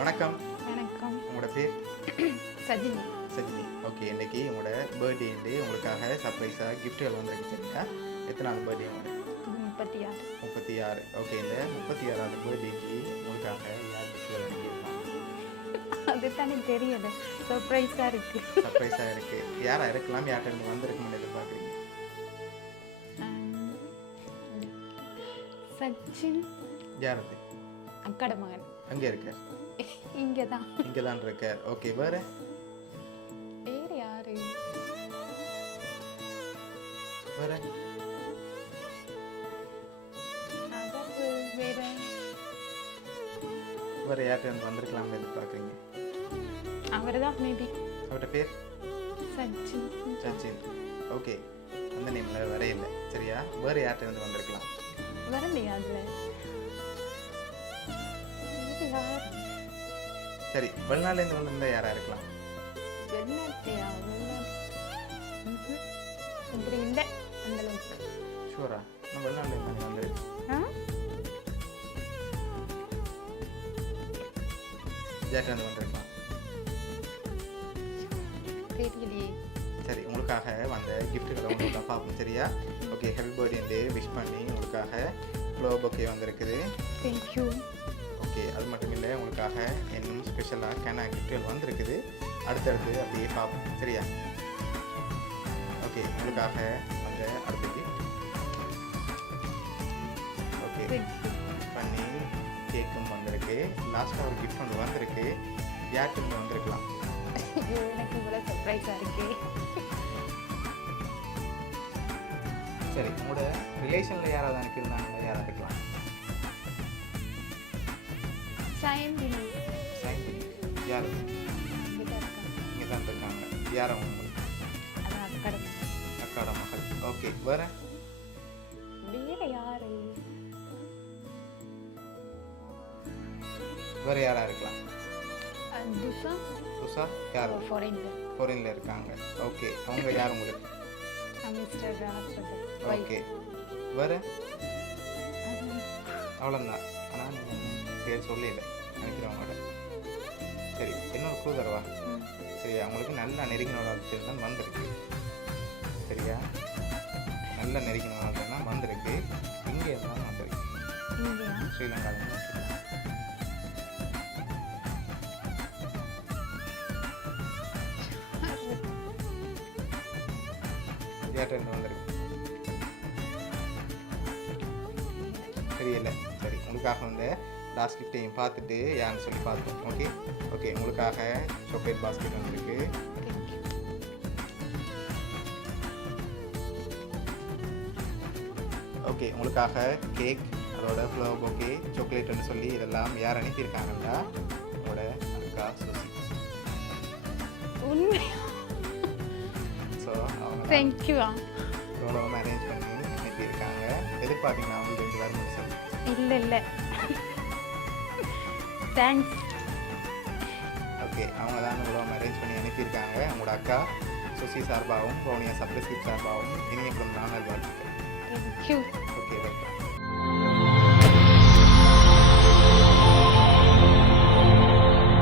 வணக்கம். வணக்கம். உங்களோட பேர்? சஜினி. சஜினி. ஓகே இன்னைக்கு உங்களோட பர்த்டேண்டு உங்களுக்காக சர்ப்ரைஸாக கிஃப்ட்டுகள் வந்திருக்கு சரியா எத்தனாவது பர்த்டே உங்களுக்கு முப்பத்தி ஆறு. முப்பத்தி ஆறு. ஓகே இந்த முப்பத்தி ஆறாவது பர்த்டேக்கு உங்களுக்காக யார் கிஃப்ட்டுகள் வாங்கியிருக்காங்க அதுதான் எனக்கு தெரியல. சர்ப்ரைஸாக இருக்கு. சர்ப்ரைஸாக இருக்குது யாராக இருக்கலாம் யார்கிட்ட இருந்து வந்திருக்குன்னு எதிர்பார்க்குறீங்க? சச்சின். யார் அது? அக்காட மகன். அங்கே இருக்க இங்கே தான் இங்கே தான் இருக்கார் ஓகே வேறு? வேறு யாரு? வேறு? வேற. வேறு யார்கிட்ட வந்திருக்கலாம்னு எதிர்பார்க்குறீங்க? அவர் தான் மேபி அவர்கிட்ட பேர்? சச்சின். சச்சின். ஓகே அந்த நேமில் வரையில்லை சரியா? வேறு யார்கிட்ட இருந்து வந்திருக்கலாம்? வரலையா அதில் சரி வெளிநாட்டிலேருந்து வந்திருந்தா யாராக இருக்கலாம்? வெளிநாட்டையா வெளிநாட்டு ம்ஹும். இப்படி இல்லை அந்த அளவுக்கு ஷூரா நான் வெளிநாட்டிலேருந்து வந்திருக்கு ஆ? யார்கிட்ட இருந்து வந்திருக்கலாம். சரி உங்களுக்காக வந்த கிஃப்ட்டுகளை உங்களுக்கு பார்ப்போம் சரியா? ஓகே ஹாப்பி பர்த்டேண்டு விஷ் பண்ணி உங்களுக்காக ஃப்ளோ பொக்கே வந்திருக்குது. தேங்க்யூ ஓகே அது மட்டும் இல்லை உங்களுக்காக இன்னும் ஸ்பெஷலாக கேனா கிஃப்ட்டுகள் வந்திருக்குது. அடுத்தடுத்து அப்படியே பார்ப்போம். சரியா? ஓகே உங்களுக்காக வந்த அடுத்த கிஃப்ட் ஓகே பண்ணி கேக்கும் வந்திருக்கு. லாஸ்ட்டாக ஒரு கிஃப்ட் ஒன்று வந்திருக்கு. யாருக்கு இருந்து வந்திருக்கலாம். எனக்கு இவ்வளோ சர்ப்ரைஸாக இருக்கே. சரி உங்களோட ரிலேஷனில் யாராவது எனக்கு இருந்தாங்களா யாராவது இருக்கலாம் சயந்தினி பண்ணி யார் இங்கே தான் இருக்காங்க யார் அவங்க அக்கடை மகள் ஓகே வேற வேற யாரு வேற யாரா இருக்கலாம் துசா உஷா யார் ஃபாரின்ல ஃபாரினில் இருக்காங்க ஓகே அவங்க யார் உங்களுக்கு ஓகே வேற அவ்வளோதான் ஆனால் நீங்கள் பேர் சொல்லல நினைக்கிறேன் உங்களோட சரி இன்னொரு க்ளூ தரவா? சரியா உங்களுக்கு நல்ல நெருங்கின ஒரு ஆள் தான் வந்திருக்கு. சரியா? நல்ல நெருங்கின ஆள் தான் வந்திருக்கு. இங்கே இருந்தாலும் வந்திருக்கு ஸ்ரீலங்காவில் ஏர்டெல் வந்திருக்கு. தெரியல. சரி உங்களுக்காக வந்து லாஸ்ட் கிஃப்டையும் பார்த்துட்டு யாருன்னு சொல்லி பார்த்தோம் ஓகே ஓகே உங்களுக்காக சாக்லேட் பாஸ்கெட் வந்திருக்கு ஓகே உங்களுக்காக கேக் அதோட ஃப்ளவர் பொக்கே சாக்லேட்னு சொல்லி இதெல்லாம் யார் அனுப்பியிருக்காங்கன்னா உங்களோட அக்கா சுசி. உண்மை ஸோ அவங்க தேங்க்யூ எவ்வளோ அரேஞ்ச் பண்ணி அனுப்பியிருக்காங்க. எதிர்பார்த்தீங்கன்னா அவங்களுக்கு ரெண்டு பேரும் இல்லை இல்லை. தேங்க்ஸ் ஓகே அவங்க தான் இவ்வளோ அரேஞ்ச் பண்ணி அனுப்பியிருக்காங்க. உங்களோட அக்கா சுசி சார்பாகவும் பவுனியா சப்ரஸ்கிப் சார்பாகவும் இனிய பிறந்த நாள் வாழ்த்துக்கள் ஓகே